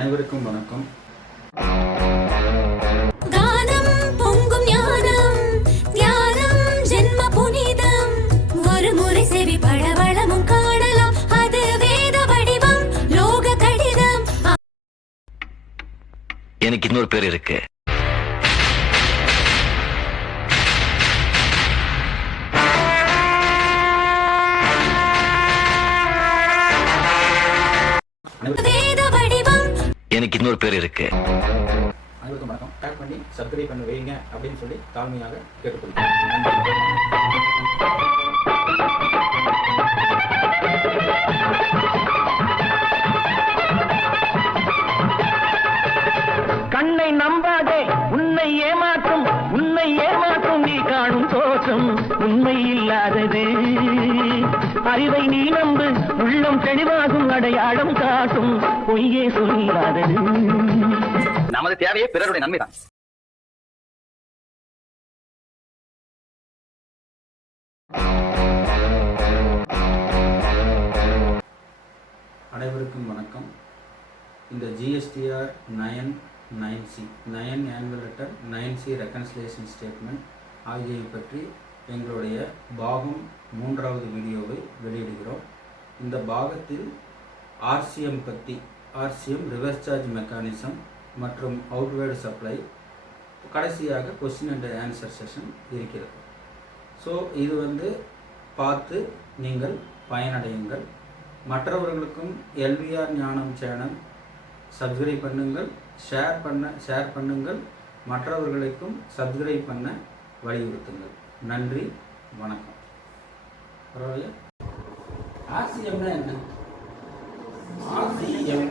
அனைவருக்கும் வணக்கம். கானம் பொங்கும் ஞானம் தியானம் ஜென்ம புனிதம் ஒரு முறை செவி படவளமும் காணலாம் அது வேத வடிவம் லோக கடிதம். எனக்கு இன்னொரு பேர் இருக்கு. வேத வடிவம் எனக்கு இன்னொரு பேர் இருக்கு. அனைவருக்கும் வணக்கம். டேக் பண்ணி சப்ஸ்கிரைப் பண்ணி வைங்க அப்படின்னு சொல்லி தாழ்மையாக கேட்டுக்கொள்கிறேன். கண்ணை நம்பாதே, உன்னை ஏமாற்றும் நீ காணும் தோற்றம் உண்மை இல்லாதது. அறிவை நீ நம்பு, உள்ளம் தெளிவாகும், அடையாளம் காட்டும் பொய்யே சொல்லாதது. நமது தேவையே பிறருடைய நன்மைதான். அனைவருக்கும் வணக்கம். இந்த GSTR 9C 9 annual letter 9C reconciliation statement ஆகியவை பற்றி எங்களுடைய பாகம் 3வது வீடியோவை வெளியிடுகிறோம். இந்த பாகத்தில் RCM பற்றி, RCM ரிவர்ஸ் சார்ஜ் மெக்கானிசம் மற்றும் அவுட்வேர்டு சப்ளை, கடைசியாக கொஸ்டின் அண்ட் ஆன்சர் செஷன் இருக்கிறது. ஸோ இது பார்த்து நீங்கள் பயனடையுங்கள். மற்றவர்களுக்கும் LVR ஞானம் சேனல் சப்ஸ்கிரைப் பண்ணுங்கள், ஷேர் பண்ணுங்கள், மற்றவர்களுக்கும் சப்ஸ்கிரைப் பண்ண வலியுறுத்துங்கள். நன்றி, வணக்கம். பரவாயில்ல. RCMனா என்ன? RCM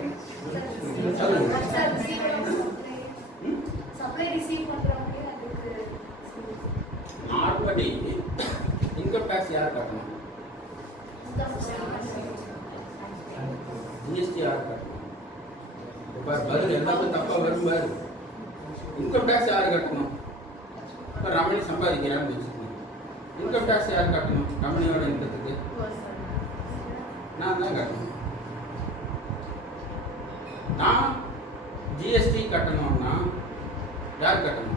நார்மலி இன்கம் டேக்ஸ் யார் கட்டணும்? GST யார் கட்டணும்? பதில் எல்லாமே தப்பா வரும் பாரு. இன்கம் டேக்ஸ் யார் கட்டணும்? இப்போ ரமணி சம்பாதிக்கிறான்னு வச்சுக்கணும். இன்கம் டேக்ஸ் யார் கட்டணும்? ரமணியோட இன்கத்துக்கு நான் தான் கட்டணும். நான் GST கட்டணும்னா யார் கட்டணும்?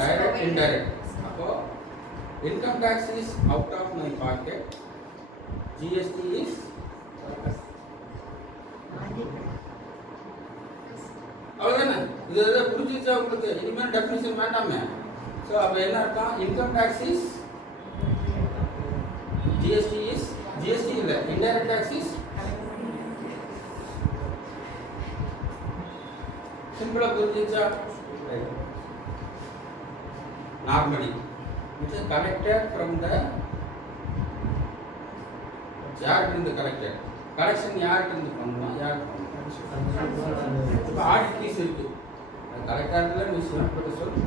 Direct indirect. அப்போ income tax is out of my pocket, GST is அவ்வளோதானே. இது எதாவது புரிஞ்சிச்சா உங்களுக்கு? இனிமேல் டெஃபினிஷன் வேண்டாமே. ஸோ அப்போ என்ன அர்த்தம்? இன்கம் டேக்ஸ் இஸ் GST இல்லை, இன்டைரக்ட் டேக்ஸ் இஸ் சிம்பிளா புரிஞ்சிச்சா? Normally which is collected from the யார்கிட்ட கலெக்டட்? கலெக்ஷன் யார்கிட்ட இருந்து பண்ணணும்? யார் பண்ணணும்? இப்போ ஆடிட் ஃபீஸ் இருக்கு, கலெக்டர்ல விஷயம் சொல்.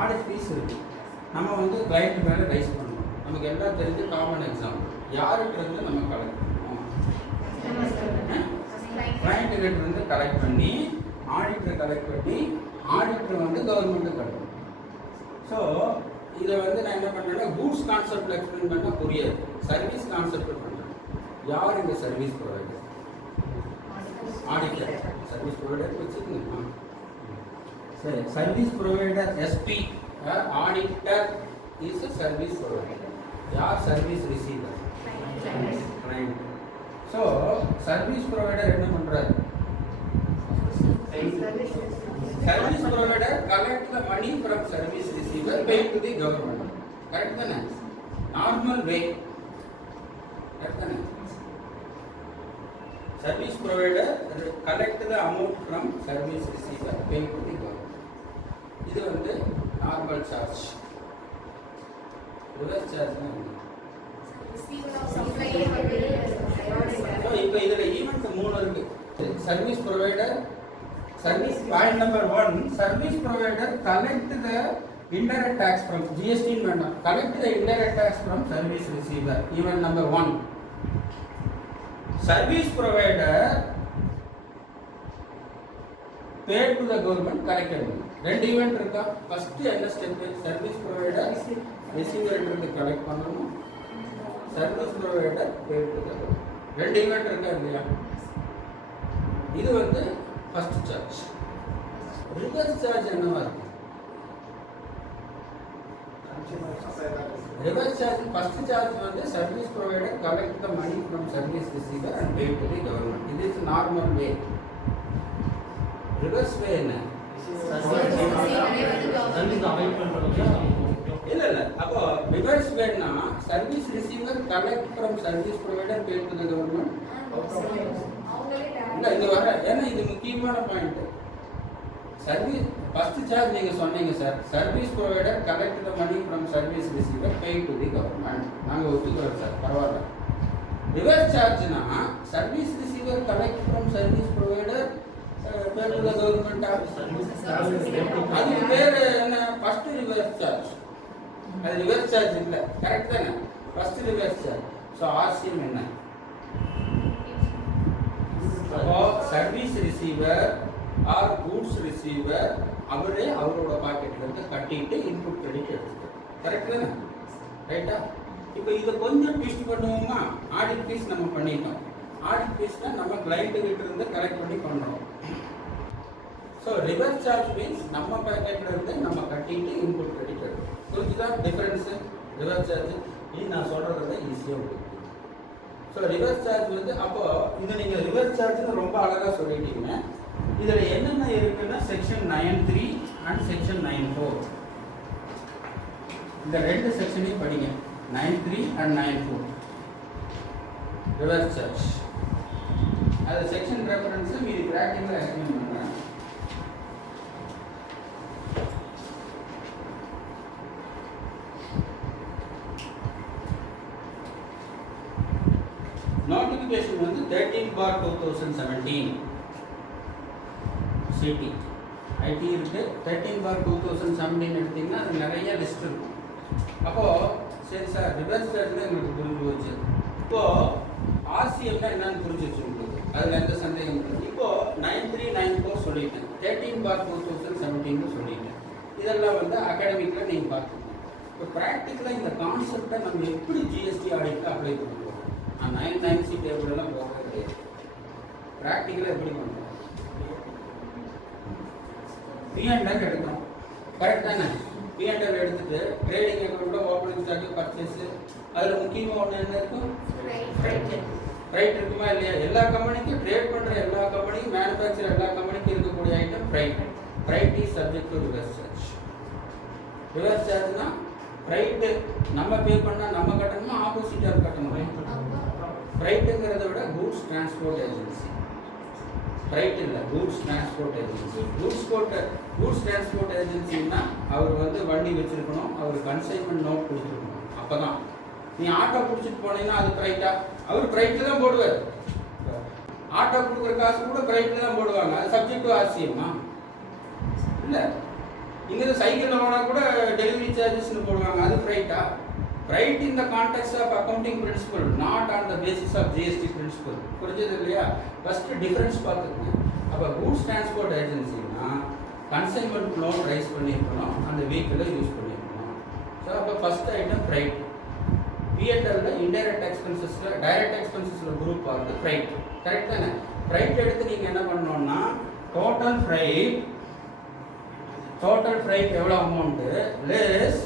ஆடிட் ஃபீஸ் இருக்கு, நம்ம கிளைண்ட் மேலே ரைஸ் பண்ணணும். நமக்கு எல்லாம் தெரிஞ்ச காமன் எக்ஸாம்பிள். யார்கிட்ட இருந்து நம்ம கலெக்ட் பண்ணணும்? கிளைண்ட் கிட்ட இருந்து கலெக்ட் பண்ணி ஆடிட்டரை கலெக்ட் பண்ணி ஆடிட்டர் கவர்மெண்ட்டு கட்டணும். ஸோ இதை நான் என்ன பண்ணுறேன்னா கூட்ஸ் கான்செப்டில் எக்ஸ்பிளைன் பண்ணால் புரியாது. சர்வீஸ் கான்செப்ட் பண்ணுறேன். யார் இந்த service provider? Auditor. Service provider வச்சுக்கோங்க. சரி, service provider SP, auditor is service provider. யார் service receiver? Client. So service provider என்ன பண்ணுறாரு? Service provider collect the money from service receiver, pay to the government. Correct தானே? Normal way. Correct தானே? Service provider collect the amount from service receiver, pay to the government. இது normal charge. Reverse charge னா என்ன? So இப்போ இதுல event 3 இருக்கு. Service provider, service point number 1, service provider collect the indirect tax from GST வேண்டாம், collect the indirect tax from service receiver. Event number 1, service provider pay to the government collected. ரெண்டு event இருக்கா? First என்ன step? Service provider receiver இருந்து collect பண்ணணும், service provider pay to the government. 2 event இருக்கா இல்லையா? இது வந்து ஃபர்ஸ்ட் சார்ஜ். ரிவர்ஸ் சார்ஜ் என்னவா இருக்கும்? Reverse charge, first charge வந்து service provider collect the money from service receiver and pay to the government. It is normal way. Reverse way என்ன? இல்ல அப்போ reverse wayனா service receiver collect from service provider pay to the government. இல்ல இது வர ஏன்னா இது முக்கியமான பாயிண்ட். சர்வீஸ் ஃபர்ஸ்ட் சார்ஜ் நீங்க சொன்னீங்க sir, service provider collect the money from service receiver pay to the government. நாங்க ஒத்துக்கிறோம் சார், பரவாயில்ல. ரிவர்ஸ் சார்ஜ்னா service receiver collect from service provider pay to the government. அது பேர் என்ன? First reverse charge. அது ரிவர்ஸ் சார்ஜ் இல்ல, கரெக்ட் தானே? First reverse charge. So RCM என்ன? அப்போ service receiver or goods receiver அவரே அவரோட பாக்கெட்ல இருந்து கட்டிட்டு இன்புட் கிரெடிட் எடுத்துக்கிறார். கரெக்ட் தானே? ரைட்டா? இப்போ இதை கொஞ்சம் ட்விஸ்ட் பண்ணுவோமா? ஆடிட் ஃபீஸ் நம்ம பண்ணிட்டோம். ஆடிட் ஃபீஸ்னா நம்ம கிளைண்ட் கிட்ட இருந்து கலெக்ட் பண்ணி பண்றோம். ஸோ ரிவர்ஸ் சார்ஜ் மீன்ஸ் நம்ம பாக்கெட்ல இருந்து நம்ம கட்டிட்டு இன்புட் கிரெடிட் எடுக்கிறோம். புரிஞ்சுதா டிஃபரன்ஸ்? ரிவர்ஸ் சார்ஜ் இது நான் சொல்றதை ஈஸியாக உங்களுக்கு. ஸோ ரிவர்ஸ் சார்ஜ் வந்து அப்போ இது நீங்க ரிவர்ஸ் சார்ஜ்னு ரொம்ப அழகா சொல்லிட்டீங்க. இதுல என்னென்ன இருக்குன்னா செக்ஷன் 9(3) அண்ட் செக்ஷன் 9(4). இந்த ரெண்டு செக்ஷனையும் படிங்க. 9(3) அண்ட் 9(4) ரிவர்ஸ் சார்ஜ். அது செக்ஷன் ரெஃபரன்ஸ் மீதி பிராக்டிகலா எக்ஸ்பிளைன் பண்றேன். நோட்டிஃபிகேஷன் வந்து 13/2017 சிடி ஐடி இருக்கு. 13/2017 எடுத்தீங்கன்னா அது நிறைய லிஸ்ட் இருக்கும். அப்போ சரி சார் ரிவர்ஸ் சார்ஜ்ல எங்களுக்கு புரிஞ்சு போச்சு. இப்போ ஆர்சிஎம்னா என்னன்னு புரிஞ்சு வச்சுருக்கு, அதுல எந்த சந்தேகம் இல்லை. இப்போ 9(3), 9(4) சொல்லிட்டேன், 13/2017 சொல்லிட்டேன். இதெல்லாம் வந்து அகாடமிக்ல நீங்க பார்த்துக்கணும். இப்போ ப்ராக்டிக்கலா இந்த கான்செப்டை நம்ம எப்படி ஜிஎஸ்டி ஆடிட்ல அப்ளை பண்ணுவோம்? 9(9)C டேபிள் எல்லாம் போகவே கிடையாது. ப்ராக்டிக்கலா எப்படி பண்ணுவோம்? P&L எடுக்கணும். கரெக்ட் தானே? P&L எடுத்துட்டு ட்ரேடிங் அக்கௌண்ட்ல ஓப்பனிங் ஸ்டாக் பர்ச்சேஸ் அதுல முக்கியமா ஒண்ணு என்ன இருக்கும்? ஃப்ரைட் இருக்குமா இல்லையா? எல்லா கம்பெனிக்கும் ட்ரேட் பண்ற எல்லா கம்பெனிக்கும் மேனுஃபேக்சர் எல்லா கம்பெனிக்கும் இருக்கக்கூடிய item freight. Freight is subject to reverse charge. Reverse சார்ஜ்னா ஃப்ரைட் நம்ம பே பண்ணா நம்ம கட்டணுமா ஆப்போசிட்டா கட்டணுமா? ஃப்ரைட்ங்கிறத விட கூட்ஸ் டிரான்ஸ்போர்ட் ஏஜென்சி. ஃப்ரைட் இல்லை, goods transport agency. Goods transport ஏஜென்சின்னா அவர் வந்து வண்டி வச்சிருக்கணும், அவர் கன்சைன்மெண்ட் நோட் கொடுத்துருக்கணும். அப்பதான் நீ ஆட்டோ பிடிச்சிட்டு போனீங்கன்னா அது ஃப்ரைட்டா? அவர் ஃப்ரைட்டில் தான் போடுவார். ஆட்டோ கொடுக்குற காசு கூட ஃப்ரைட்டில் தான் போடுவாங்க. அது சப்ஜெக்ட் டு ஆர்சிஎம்மா இல்லை? இங்கே சைக்கிளில் போனால் கூட டெலிவரி சார்ஜஸ்ன்னு போடுவாங்க. அது ஃப்ரைட்டா? Right in the context of accounting principle, not on the basis of GST principle. புரிஞ்சது இல்லையா? ஃபர்ஸ்ட் டிஃபரன்ஸ் பார்த்துக்கங்க. அப்போ கூட்ஸ் டிரான்ஸ்போர்ட் ஏஜென்சினா கன்சைன்மெண்ட் லோன் ரைஸ் பண்ணியிருக்கணும், அந்த வெஹிக்கிளை யூஸ் பண்ணியிருக்கணும். ஸோ அப்போ first item freight. P&L indirect எக்ஸ்பென்சஸில் டைரக்ட் எக்ஸ்பென்சஸில் குரூப் பார்த்து ஃப்ரைட். கரெக்ட் தானே? ஃப்ரைட் எடுத்து நீங்கள் என்ன பண்ணணும்னா டோட்டல் ஃப்ரைட் எவ்வளோ அமௌண்ட்டு லெஸ்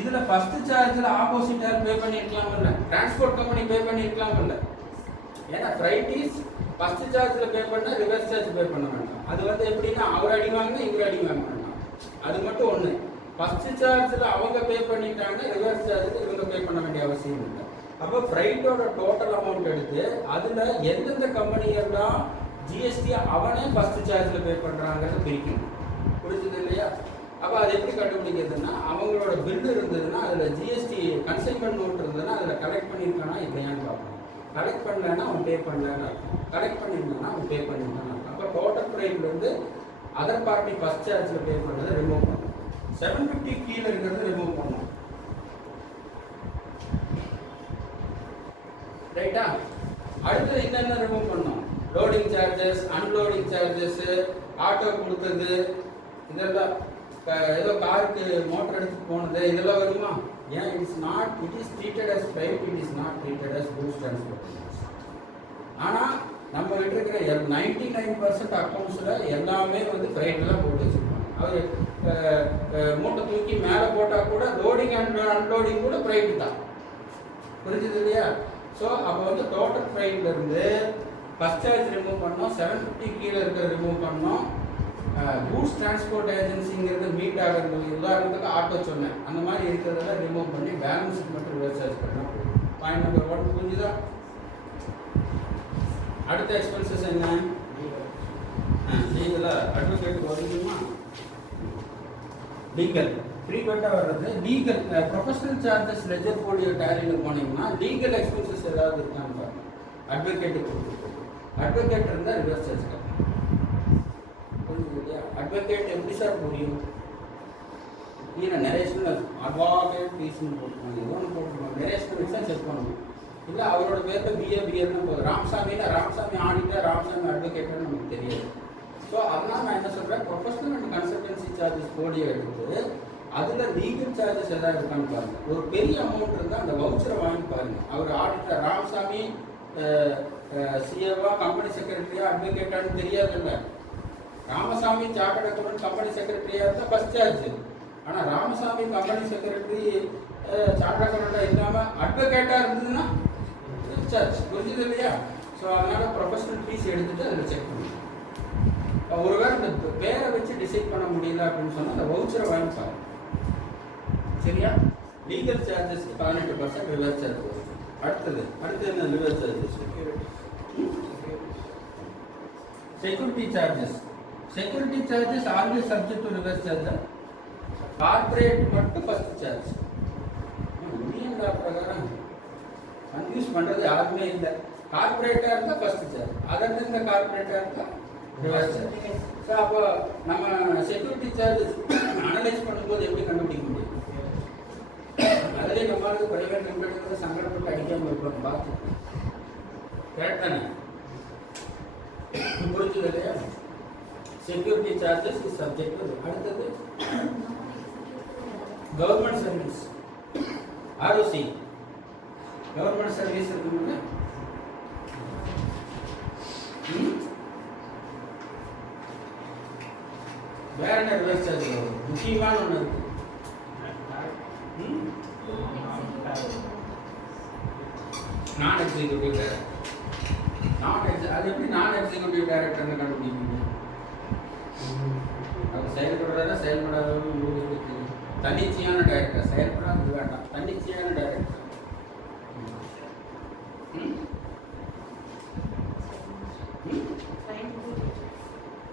இதுல ஃபர்ஸ்ட் சார்ஜ்ல ஆப்போசிட் யார் பே பண்ணிருக்கலாம் இல்ல? டிரான்ஸ்போர்ட் கம்பெனி பே பண்ணிருக்கலாம் இல்ல? ஏன்னா ஃப்ரைட் இஸ் ஃபர்ஸ்ட் சார்ஜ்ல பே பண்ணா ரிவர்ஸ் சார்ஜ் பே பண்ண வேண்டாம். அது வந்து எப்படின்னா அவர் அடி வாங்கினா இவர் அடி வாங்க வேண்டாம். அது மட்டும் ஒண்ணு. ஃபர்ஸ்ட் சார்ஜ்ல அவங்க பே பண்ணிட்டாங்க, ரிவர்ஸ் சார்ஜ்ல இவங்க பே பண்ண வேண்டிய அவசியம் இல்லை. அப்போ ஃப்ரைட்டோட டோட்டல் அமௌண்ட் எடுத்து அதுல எந்தெந்த கம்பெனி எல்லாம் ஜிஎஸ்டி அவனே ஃபர்ஸ்ட் சார்ஜ்ல பே பண்றாங்கன்னு பிரிக்கணும். புரிஞ்சது இல்லையா? அப்போ அது எப்படி கண்டுபிடிக்கிறதுனா அவங்களோட பில் இருந்ததுன்னா அதில் ஜிஎஸ்டி கன்சைன்மெண்ட் நோட் இருந்ததுன்னா அதில் கலெக்ட் பண்ணியிருக்கானா இல்லையான்னு பார்க்கணும். கலெக்ட் பண்ணலன்னா அவன் பே பண்ணலன்னு அர்த்தம், கலெக்ட் பண்ணியிருந்தானா அவன் பே பண்ணியிருக்கான்னு அர்த்தம். அப்போ டோட்டல் ப்ரைஸ்லேருந்து அதர் பார்ட்டி ஃபர்ஸ்ட் சார்ஜில் பே பண்ணுறதை ரிமூவ் பண்ணணும். 750 கீழே இருக்கிறது ரிமூவ் பண்ணணும். ரைட்டா? அடுத்தது என்னென்ன ரிமூவ் பண்ணணும்? Loading charges, unloading charges, auto கொடுத்தது, இதெல்லாம் ஏதோ காருக்கு மோட்டர் எடுத்து போனது, இதெல்லாம் வருமா? ஏன் it is treated as freight, it is not treated as goods transport. ஆனால் நம்ம கிட்ட இருக்கிற 99% அக்கௌண்ட்ஸில் எல்லாமே வந்து ஃப்ரைட்டில் போட்டு வச்சுருப்பாங்க. அவர் மூட்டை தூக்கி மேலே போட்டால் கூட லோடிங் அண்ட் அன்லோடிங் கூட ஃப்ரைட்டு தான். புரிஞ்சுது இல்லையா? ஸோ அப்போ வந்து டோட்டல் ஃப்ரைட்லேருந்து ஃபஸ்ட் சார்ஜ் ரிமூவ் பண்ணோம், 750 கீழே இருக்கிற ரிமூவ் பண்ணோம். கூட்ஸ் டிரான்ஸ்போர்ட் ஏஜென்சிங்கிறது மீட் ஆகிறது, உதாரணத்துக்கு ஆட்டோ சொன்னேன், அந்த மாதிரி இருக்கிறதெல்லாம் ரிமூவ் பண்ணி பேலன்ஸுக்கு மட்டும் ரிவர்ஸ் சார்ஜ் பண்ணோம். பாயிண்ட் நம்பர் 1 புரிஞ்சுதா? அடுத்த எக்ஸ்பென்சஸ் என்ன? லீகலாக அட்வொகேட் வருமா? லீகல் ஃப்ரீக்வெண்ட்டாக வர்றது legal. Professional charges ledger folio டேலியில் போனீங்கன்னா லீகல் எக்ஸ்பென்சஸ் ஏதாவது இருக்கான்னு பாருங்க. அட்வொகேட்டு கொடுத்துருக்கு, அட்வொகேட் இருந்தால் ரிவர்ஸ் சார்ஜ் கட்டணும். புரிஞ்சுது இல்லையா? அட்வொகேட் எப்படி சார் முடியும்? கீழே நரேஷனல் அட்வொகேட் ஃபீஸ்னு போட்டுருவாங்க, ஏதோ ஒன்று போட்டுருவாங்க. நரேஷனல் ஃபீஸ் தான் செக் பண்ணணும். இல்லை அவரோட பேரில் பிஏன்னு போதும். ராமசாமியில் ராமசாமி ஆடிட்டர், ராமசாமி அட்வொகேட்னு நமக்கு தெரியாது. ஸோ அதனால் நான் என்ன சொல்கிறேன், professional and consultancy charges polio எடுத்து அதில் லீகல் சார்ஜஸ் எதாவது இருக்கான்னு பாருங்கள். ஒரு பெரிய அமௌண்ட் இருந்தால் அந்த வவுச்சரை வாங்கி பாருங்கள். அவர் ஆடிட்டர் ராமசாமி சிஏவா கம்பெனி செக்ரட்டரியா அட்வொகேட்டான்னு தெரியாதுல்ல. ராமசாமி சார்ட்டர்ட் அக்கௌண்டன்ட் கம்பெனி செக்ரட்டரியா இருந்தால் ஃபஸ்ட் சார்ஜ். ஆனால் ராமசாமி கம்பெனி செக்ரட்டரி சார்ட்டர்ட் அக்கௌண்டண்டாக இல்லாமல் அட்வொகேட்டாக இருந்ததுன்னா சார்ஜ். புரிஞ்சுது இல்லையா? ஸோ அதனால் ப்ரொஃபஷனல் ஃபீஸ் எடுத்துகிட்டு அதில் செக் பண்ணுங்க. ஒருவேளை இந்த பேரை வச்சு டிசைட் பண்ண முடியல அப்படின்னு சொன்னால் அந்த வவுச்சரை வாங்கிப்பாங்க. சரியா? லீகல் சார்ஜஸ்க்கு 18% ரிவர்ஸ் சார்ஜ் வரும். அடுத்தது என்ன reverse charges? Security charges. Security charges always subject to reverse charge. Corporate மட்டும் ஃபர்ஸ்ட் சார்ஜ். இந்தியன் லா பிரகாரம் கன்ஃபியூஸ் பண்ணுறது யாருமே இல்லை. கார்பரேட்டாக இருந்தால் ஃபர்ஸ்ட் சார்ஜ், அதற்கு இந்த கார்பரேட்டாக இருந்தால் ரிவர்ஸ் சார்ஜ். ஸோ அப்போ நம்ம செக்யூரிட்டி சார்ஜஸ் அனலைஸ் பண்ணும்போது எப்படி கண்டுபிடிக்க முடியும்? அதிலே நம்மளுக்கு பிரைவேட் கம்பெனிகள் சங்கடப்பட்டு அடிக்காமல் இருக்கிறோம் பார்த்து. கரெக்ட் தானே? புரிஞ்சுது இல்லையா? Security charges is subject. அடுத்தது government service, ROC. Government service இருக்குங்க. வேற என்ன ரிவர்ஸ் சார்ஜ் வரும்? முக்கியமான ஒன்று இருக்கு. நான் எக்ஸிக்யூட்டிவ் டைரக்டர். அது எப்படி நான் எக்ஸிக்யூட்டிவ் டைரக்டர்னு கண்டுபிடிப்பீங்க? அவர் செயல்படுறதா செயல்படாதவங்க உங்களுக்கு தெரியும். தன்னிச்சையான டைரக்டர், செயல்படாதது வேண்டாம், தன்னிச்சையான டைரக்டர்.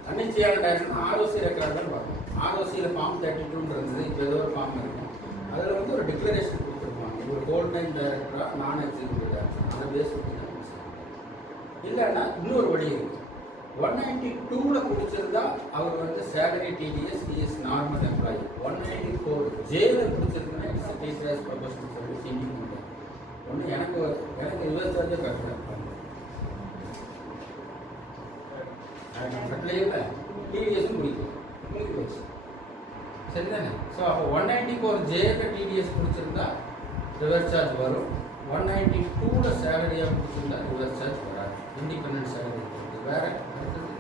தன்னிச்சையான டைரக்டர் ஆர்ஓசி ரெக்கார்டுன்னு பார்க்கணும். ஆர்ஓசியில் ஃபார்ம் 32 இருந்தது, இப்போ ஏதோ ஒரு ஃபார்ம் இருக்கும். அதில் வந்து ஒரு டிக்ளரேஷன் கொடுத்துருப்பாங்க, ஒரு ஹோல் டைம் டைரக்டராக நான் எக்ஸிக்யூட்டிவ் டைரக்டர். அதை பேஸ் பண்ணி இல்லைன்னா இன்னொரு வழி இருக்குது. 192 பிடிச்சிருந்தா அவர் வந்து salary TDS is normal employee. 194 ஜேல பிடிச்சிருக்குன்னா it's teachers professional service independent. ஒன்று எனக்கு ரிவர்ஸ் சார்ஜை கட்டல இல்லை, டிடிஎஸும் முடிக்க போச்சு. சரிதானே? ஸோ அப்போ 194 ஜேல டிடிஎஸ் பிடிச்சிருந்தா ரிவர்ஸ் சார்ஜ் வரும். 192 சேலரியாக பிடிச்சிருந்தா ரிவர்ஸ் சார்ஜ் வராது. இண்டிபெண்டன்ட் சேலரி வேற. அடுத்தது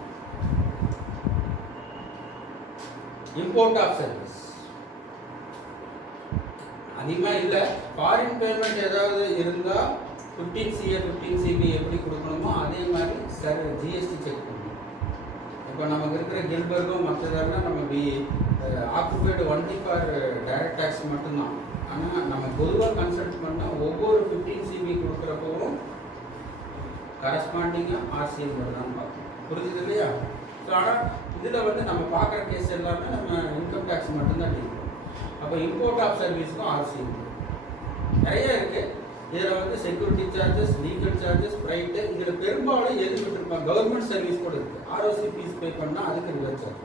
இம்போர்ட் ஆஃப் சர்வீஸ். அதிகமாக இல்லை, ஃபாரின் பேமெண்ட் ஏதாவது இருந்தால் 15CA 15CB எப்படி கொடுக்கணுமோ அதே மாதிரி ஜிஎஸ்டி செக் பண்ணணும். இப்போ நமக்கு இருக்கிற கில்பர்கும் மற்றதெல்லாம் நம்ம occupied only for direct tax மட்டும்தான். ஆனால் நம்ம பொதுவாக கன்சல்ட் பண்ணால் ஒவ்வொரு 15CB கொடுக்குறப்பவும் கரஸ்பாண்டிங்காக ஆர்சிஎம் வருதான்னு பார்க்கணும். புரிஞ்சுது இல்லையா? ஸோ ஆனால் இதில் வந்து நம்ம பார்க்குற கேஸ் எல்லாமே நம்ம இன்கம் டேக்ஸ் மட்டும்தான் டீல் பண்ணுவோம். அப்போ இம்போர்ட் ஆஃப் சர்வீஸுக்கும் ஆர்சிஎம் நிறைய இருக்குது. இதில் வந்து security charges, legal charges, right, இதில் பெரும்பாலும் எது விட்டுருப்பாங்க. கவர்மெண்ட் சர்வீஸ் கூட இருக்குது. ஆர்ஓசி ஃபீஸ் பே பண்ணால் அதுக்கு ரிவர்ஸ் சார்ஜ்.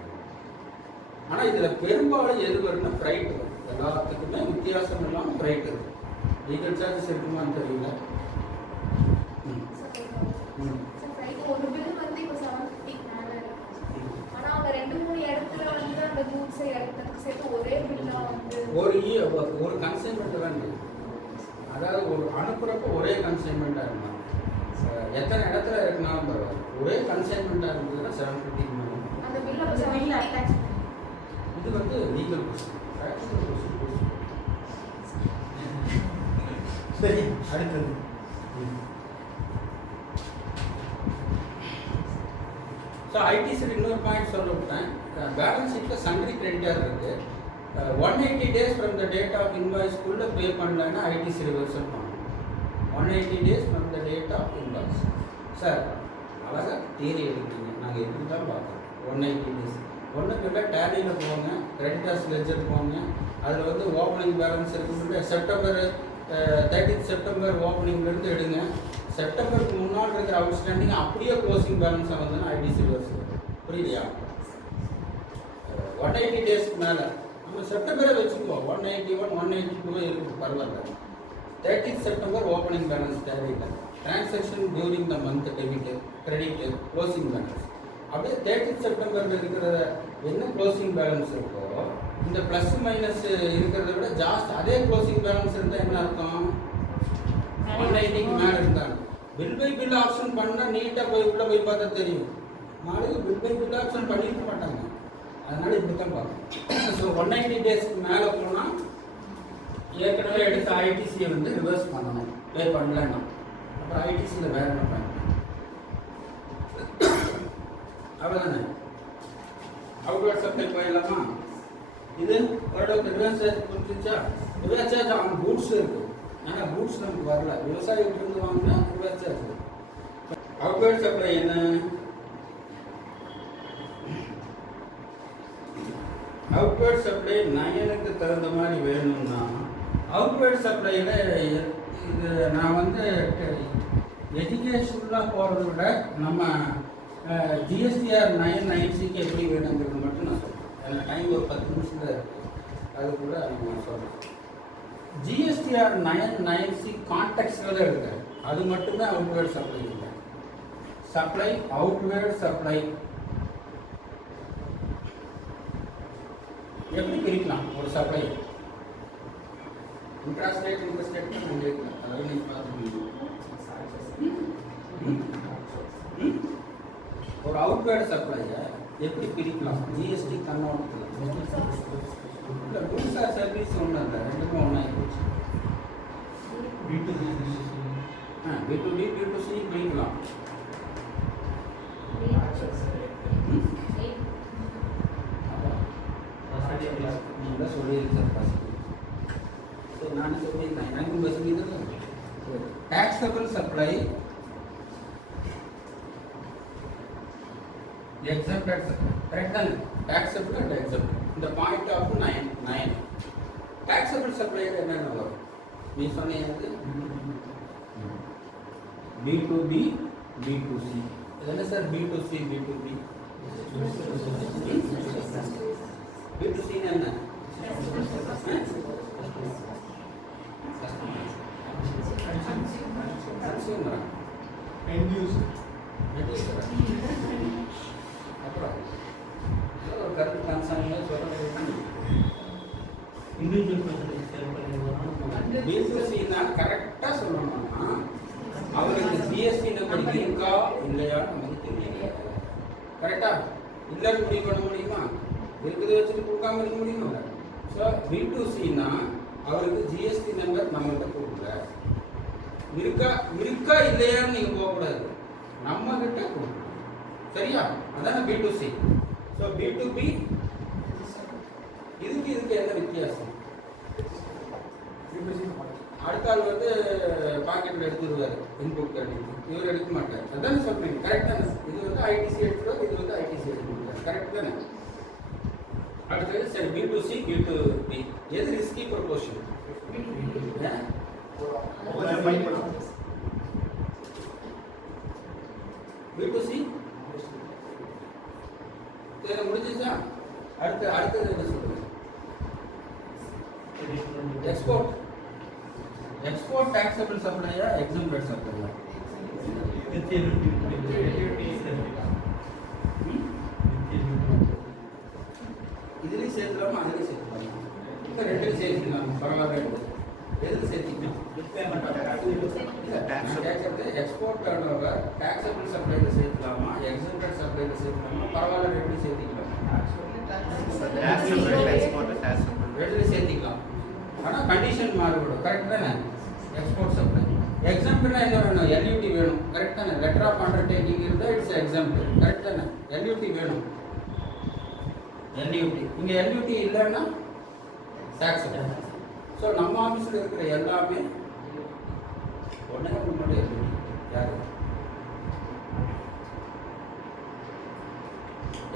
ஆனால் இதில் பெரும்பாலும் எது வரும்னா ஃப்ரைட் வரும். எல்லாத்துக்குமே வித்தியாசம் இல்லாமல் ஃப்ரைட் இருக்குது. லீகல் சார்ஜஸ் இருக்குமான்னு தெரியல. ஒரு பில் வந்து இப்போ 750 மேல இருக்கு. ஆனா அவங்க 2-3 இடத்துல வந்து அந்த கூட்ஸ் எடுத்துட்டு சேர்த்து ஒரே பில்லா வந்து ஒரு கன்சைன்மெண்ட் வேணும். அதாவது ஒரு அனுப்புறப்ப ஒரே கன்சைன்மெண்ட்டாக இருக்கணும். எத்தனை இடத்துல இருக்கணும் ஒரே கன்சைன்மெண்ட்டாக இருந்ததுன்னா 750 மேலே. அந்த பில் அப்போ 7 அட்டாச் இது வந்து லீகல் கொஸ்டின். சரி, அடுத்தது ஸோ ஐடிசியில் இன்னொரு பாயிண்ட் சொல்ல விட்டேன். பேலன்ஸ் ஷீட்டில் சங்கரி கிரெடிட்டாக இருக்குது. 180 days from the date of இன்வாய்ஸ்க்குள்ளே பே பண்ணலைன்னா ஐடிசி ரிவர்சல் பண்ணணும். 180 days from the date of invoice. Sir அழகாக தியரி எடுக்கிறீங்க, நாங்கள் எப்படி தான் பார்க்குறோம். 180 days ஒன்றும் இல்லை, டேலியில் போங்க, கிரெடிட்டர்ஸ் லெட்ஜர் போங்க, அதில் வந்து ஓப்பனிங் பேலன்ஸ் இருக்குன்னு செப்டம்பர் 30th செப்டம்பர் ஓப்பனிங்லேருந்து எடுங்க. செப்டம்பருக்கு முன்னாடி இருக்கிற அவுட்ஸ்டாண்டிங் அப்படியே க்ளோசிங் பேலன்ஸாக வந்து ஐடிசி ரிவர்சல். புரியலையா? 180 டேஸ்க்கு மேலே நம்ம செப்டம்பரே வச்சுக்குவோம். 181 182 இருக்குது, பரவாயில்ல. 30th செப்டம்பர் ஓப்பனிங் பேலன்ஸ் தேவையில்லை. Transaction during the month debit credit closing balance. அப்படியே 30th செப்டம்பரில் இருக்கிற என்ன க்ளோசிங் பேலன்ஸ் இருக்கோ இந்த ப்ளஸ் மைனஸ் இருக்கிறத விட ஜாஸ்தி அதே க்ளோசிங் பேலன்ஸ் இருந்தால் என்ன அர்த்தம்? 180க்கு மேலே இருந்தாங்க. பில் பை பில் ஆப்ஷன் பண்ணால் நீட்டாக போய் உள்ளே போய் பார்த்தா தெரியும். நாளைக்கு பில் பை பில் ஆப்ஷன் பண்ணியிருக்க மாட்டாங்க. அதனால் இப்படி தான் பார்க்கணும். ஸோ 190 டேஸ்க்கு மேலே போனால் ஏற்கனவே எடுத்த ஐடிசியை வந்து ரிவர்ஸ் பண்ணணும், பே பண்ணலன்னா. அப்புறம் ஐடிசியில் வேறு என்ன பண்ணணும்? அவ்வளோதானே. அவுட்வர்ட் சப்ளை போயிடலாமா? இது ஓரளவுக்கு ரிவர்ஸ் சார்ஜ் புரிஞ்சிச்சா? ரிவர்ஸ் சார்ஜ் அவன் கூட்ஸ் இருக்குது, ஆனால் கூட்ஸ் நமக்கு வரல. விவசாயிகிட்ட வாங்கினா ரிவர்ஸ் சார்ஜ். அவுட்வர்ட் சப்ளை என்ன? அவுட்வர்ட் சப்ளை நயனுக்கு தகுந்த மாதிரி வேணும்னா அவுட்வர்ட் சப்ளையில் இது நான் வந்து எஜுகேஷனலாக போகிறத விட நம்ம ஜிஎஸ்டிஆர் 990க்கு எப்படி வேணுங்கிறது மட்டும் நான் சொல்கிறேன். அதில் டைம் ஒரு 10 நிமிஷத்தில் இருக்குது, அது கூட நான் சொல்கிறேன். ஜிஎஸ்டிஆர் 990 கான்டெக்ஸ்டில் தான் எடுக்கிறேன். அது மட்டுமே அவுட்வேர்ட் சப்ளை இல்லை. சப்ளை அவுட்வேர்ட் சப்ளை எப்படி பிரிக்கலாம்? ஒரு சப்ளை இன்ட்ராஸ்டேட் இன்ட்ரஸ்டேட் நம்ம எடுக்கலாம். அதாவது நீங்கள் பார்த்துக்கணும். ஒரு அவுட்வேர்ட் சப்ளையை எப்படி பிரிக்கலாம்? ஜிஎஸ்டி கண்ணோட்டத்தில் இல்லை. குட்ஸ் ஆர் சர்வீஸ் ஒன்றும் இல்லை, ரெண்டுமே ஒன்றா இருந்துச்சு. B2B B2C பிரிக்கலாம். நீங்கள் சொல்லியிருக்கேன். சரி, நானே சொல்லியிருக்கேன். எனக்கு சொல்லியிருக்கேன். taxable supply, exempted supply. Correct? Taxable and exempted. The point of 9. Taxable supply என்னென்ன வரும்? நீ சொன்னீங்க B2B, B2C. என்ன சார் B2C, B2B? B2C என்ன? Consumer. End user. அப்புறம் ஒரு கருத்து கன்சர்ன் சொல்ல B2Cனா கரெக்டாக சொல்லணும்னா அவருக்கு ஜிஎஸ்டி நம்பர் இருக்கா இல்லையா நமக்கு தெரியல. கரெக்டா? இல்லைன்னு முடிவு பண்ண முடியுமா? இருக்குது வச்சுட்டு கொடுக்காம இருக்க முடியுமா? ஸோ B2Cனா அவருக்கு ஜிஎஸ்டி நம்பர் நம்மகிட்ட கொடுக்கல. இருக்கா இல்லையான்னு நீங்கள் போகக்கூடாது, நம்ம கிட்ட கொடுக்கணும். சரியா? அதான B2C. ஸோ B2B இதுக்கு என்ன வித்தியாசம்? அடுத்த ஆள் வந்து பாக்கெட்டில் எடுத்துருவார், இன்புட் கட்டிட்டு இவர் எடுக்க மாட்டார். அதானே சொல்றீங்க? கரெக்ட் தானே? இது வந்து ஐடிசி எடுத்துருவார், இது வந்து ஐடிசி எடுத்துருவார். கரெக்ட் தானே? அடுத்தது சரி B2C, B2B எது ரிஸ்கி ப்ரொபோர்ஷன்? B2C முடிஞ்சிச்சா? அடுத்தது என்ன சொல்றீங்க? Export taxable supply या exempted supply? இதுலயும் சேர்த்துலாமா? அதுலயும் சேர்த்துலாமா? ரெண்டுலையும் சேர்த்துக்கலாம். பரவாயில்ல. எதுல சேர்த்துக்கலாம்? எக்ஸ்போர்ட் டர்ன் ஓவர் டாக்ஸபிள் சப்ளைல சேர்த்துக்கலாமா, எக்ஸம்ப்டட் சப்ளைல சேர்த்துக்கலாமா, பரவாயில்ல ரெண்டு சேர்த்துக்கலாமா? ரெண்டு சேர்த்திக்கலாம். ஆனால் கண்டிஷன் மாறுபடும். கரெக்ட் தானே? எக்ஸ்போர்ட் சப்ளை எக்ஸாம்பிள்னா என்ன வேணும்? எல்யூடி வேணும். கரெக்ட் தானே? லெட்டர் ஆஃப் அண்டர்டேக்கிங் இருந்தால் இட்ஸ் எக்ஸாம்பிள். கரெக்ட் தானே? எல்யூடி வேணும். எல்யூடி இங்கே எல்யூடி இல்லைன்னா டாக்ஸபிள். ஸோ நம்ம ஆஃபீஸில் இருக்கிற எல்லாமே ஒன்றே மட்டும் எல்யூடி. யாரு?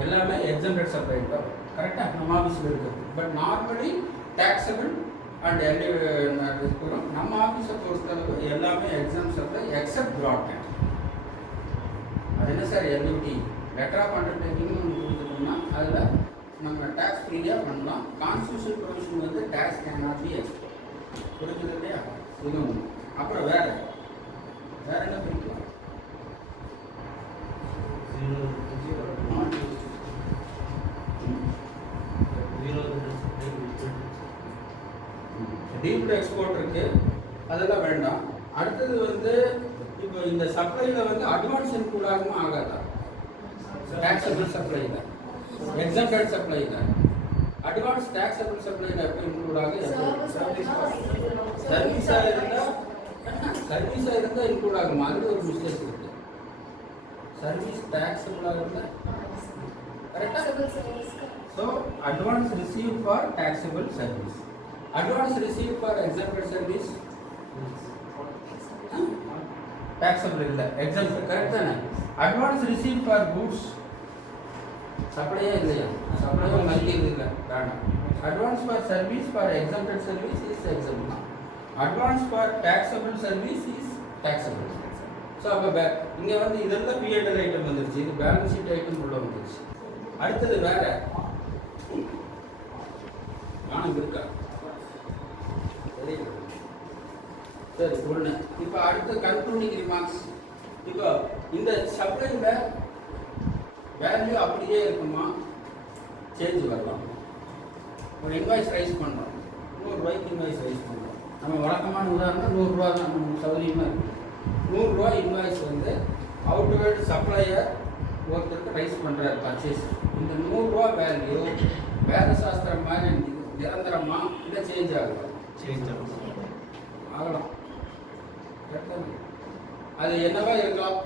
எல்லாமே எக்ஸாம்பிள் சப்ளை தான். கரெக்டாக நம்ம ஆஃபீஸில் இருக்குது. பட் நார்மலி டாக்ஸபிள் அண்ட் இருக்கிறோம். நம்ம ஆஃபீஸை பொறுத்தளவு எல்லாமே எக்ஸாம் சப்ளை எக்ஸப்ட் ப்ராட்பேண்ட். அது என்ன சார்? எல்யூடி லெட்டர் ஆஃப் அண்டர்டேக்கிங்னு ஒன்று கொடுத்துட்டோம்னா அதில் நம்ம டேக்ஸ் ஃப்ரீயாக பண்ணலாம். கான்ஸ்டியூஷன் ப்ரொவிஷன் வந்து tax can not be export. புரிஞ்சுது இல்லையா? இது ஒன்று. அப்புறம் வேற என்ன பிரிக்கலாம்? டீப்டு எக்ஸ்போர்ட் இருக்கு, அதெல்லாம் வேண்டாம். அடுத்தது வந்து இப்போ இந்த சப்ளைல வந்து அட்வான்ஸ் இன்க்ளூட் ஆகுமா ஆகாதா? டாக்ஸபிள் சப்ளைல எக்ஸம்ப்டட் சப்ளைல அட்வான்ஸ் டாக்ஸபிள் சப்ளைல எப்போ இன்க்ளூட் ஆகும்? சர்வீஸா இருந்தா இன்க்ளூட் ஆகுமா? அது ஒரு மிஸ்டேக் இருக்கு. சர்வீஸ் டாக்ஸபிளா இருந்தா கரெக்டா? So advance receive for taxable service, advance receive for exempted service taxable இல்லை, எக்ஸம்ப்ட். கரெக்ட் தானே? அட்வான்ஸ் ரிசீவ் ஃபார் குட்ஸ் சப்ளையே இல்லையா? சப்ளையும் மதிக்கிறது இல்லை, வேண்டாம். Advance for service for exempted service is exempt தான். Advance for taxable service is taxable. So அப்போ இங்கே வந்து இதெல்லாம் பிஎன்எல் ஐட்டம் வந்துருச்சு, இது பேலன்ஸ் ஷீட் ஐட்டம் உள்ள வந்துருச்சு. அடுத்தது வேற நானும் இருக்கா? சரி ஒன்று. இப்போ அடுத்த கன்க்ளூடிங் ரிமார்க்ஸ். இப்போ இந்த சப்ளைல வேல்யூ அப்படியே இருக்குமா, சேஞ்ச் வரலாம்? ஒரு இன்வாய்ஸ் ரைஸ் பண்ணுறோம், 100 ரூபாய்க்கு இன்வாய்ஸ் ரைஸ் பண்ணுறோம். நம்ம வழக்கமான உதாரணம் 100 ரூபா தான், நமக்கு சௌகரியமாக இருக்குது. 100 ரூபா இன்வாய்ஸ் வந்து அவுட்வேர்டு சப்ளையர் ஒருத்தருக்கு ரைஸ் பண்ணுறாரு பர்ச்சேஸ். இந்த 100 ரூபா வேல்யூ வேத சாஸ்திரம் மாதிரி நிரந்தரமா இல்லை சேஞ்ச் ஆகலாம்? சேஞ்ச் ஆகலாம். அது என்னவா இருக்கலாம்?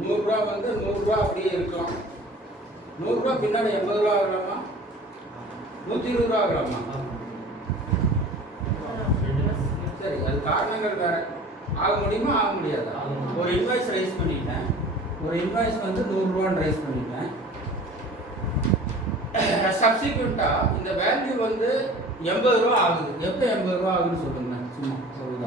100 ரூபா வந்து 100 ரூபா அப்படியே இருக்கலாம். 100 ரூபா பின்னாடி 80 ரூபா ஆகலாமா, 120 ரூபா ஆகலாமா? சரி, அது காரணங்கள் வேற. ஆக முடியுமா, ஆக முடியாதா? ஒரு இன்வாய்ஸ் ரைஸ் பண்ணிட்டேன், ஒரு இன்வாய்ஸ் வந்து 100 ரூபான்னு ரைஸ் பண்ணிட்டேன். சப்சிக்வெண்டா இந்த வேல்யூ வந்து 80 ரூபா ஆகுது. எப்போ 80 ரூபா ஆகுதுன்னு சொல்லுங்க, சும்மா சொல்லுங்க.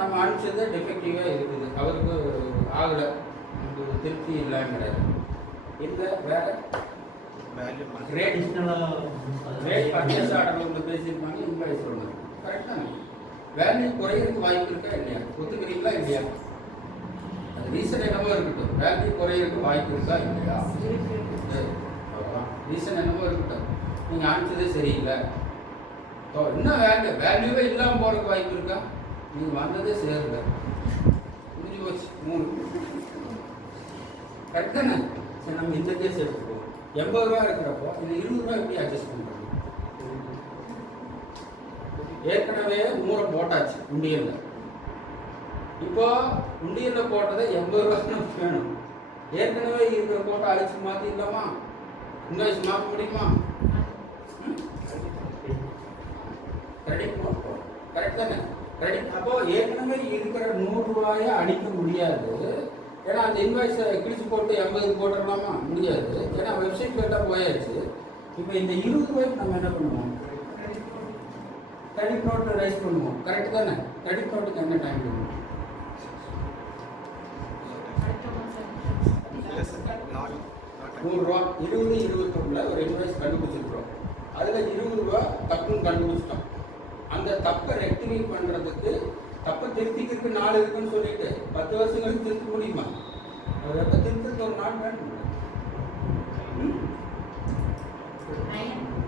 நம்ம அனுப்பிச்சது டிஃபெக்டிவாக இருக்குது, அவருக்கு ஆகலை, நமக்கு திருப்தி இல்லைங்கிறாரு. இந்த வேற ரேட் பர்ச்சேஸ் ஆர்டர் வந்து பேசியிருப்பாங்க, இன்வாய்ஸ் ஒன்று. கரெக்டாக வேல்யூ குறையிறதுக்கு வாய்ப்பு இருக்கா இல்லையா? ஒத்துக்கிறீங்களா இல்லையா? அது ரீசன் என்னமோ இருக்கட்டும், வேல்யூ குறையிறதுக்கு வாய்ப்பு இருக்கா இல்லையா? அவ்வளோதான், ரீசன் என்னமோ இருக்கட்டும். நீங்கள் அனுப்பிச்சதே சரியில்லை, இன்னும் வேல்யூவே இல்லாமல் போகிறதுக்கு வாய்ப்பு இருக்கா? நீங்கள் வந்ததே சேரல, முடிஞ்சு போச்சு 3. கரெக்ட் தானே? சரி, நம்ம இந்த கேஸ் எடுத்துக்குவோம். 80 ரூபா இருக்கிறப்போ இந்த 20 ரூபா எப்படி அட்ஜஸ்ட் பண்ணுறது? ஏற்கனவே 100 போட்டாச்சு உண்டியலில். இப்போ உண்டியலில் போட்டதை 80 ரூபா நமக்கு வேணும். ஏற்கனவே இருக்கிற போட்டோ அழிச்சு மாற்றிடலாமா? இன்வாய்ஸ் மாற்ற முடியுமா? கிரெடிட் நோட் போடும். கரெக்ட் தானே? கிரெடிட். அப்போ ஏற்கனவே இருக்கிற 100 ரூபாயை அடிக்க முடியாது. ஏன்னா அந்த இன்வாய்ஸை கிழிச்சு போட்டு 80 போட்டுடலாமா? முடியாது. ஏன்னா வெப்சைட் கேட்டால் போயாச்சு. இப்போ இந்த 20 ரூபாய்க்கு நம்ம என்ன பண்ணுவோம்? கிரெடிட் நோட்டு ரைஸ் பண்ணுவோம். கரெக்ட் தானே? கிரெடிட் நோட்டுக்கு என்ன டைம் பண்ணுவோம்? 100 ரூபா 20, 21 ஒரு இன்வாய்ஸ் கண்டுபிடிச்சிருக்கிறோம். அதில் 20 ரூபா தப்புன்னு கண்டுபிடிச்சிட்டோம். அந்த தப்பை ரெக்டிஃபை பண்ணுறதுக்கு, தப்பை திருத்திக்கிறதுக்கு நாள் இருக்குன்னு சொல்லிட்டு 10 வருஷங்களுக்கு திருத்த முடியுமா? அது எப்போ திருத்தத்துக்கு ஒரு நாள் வேணும்.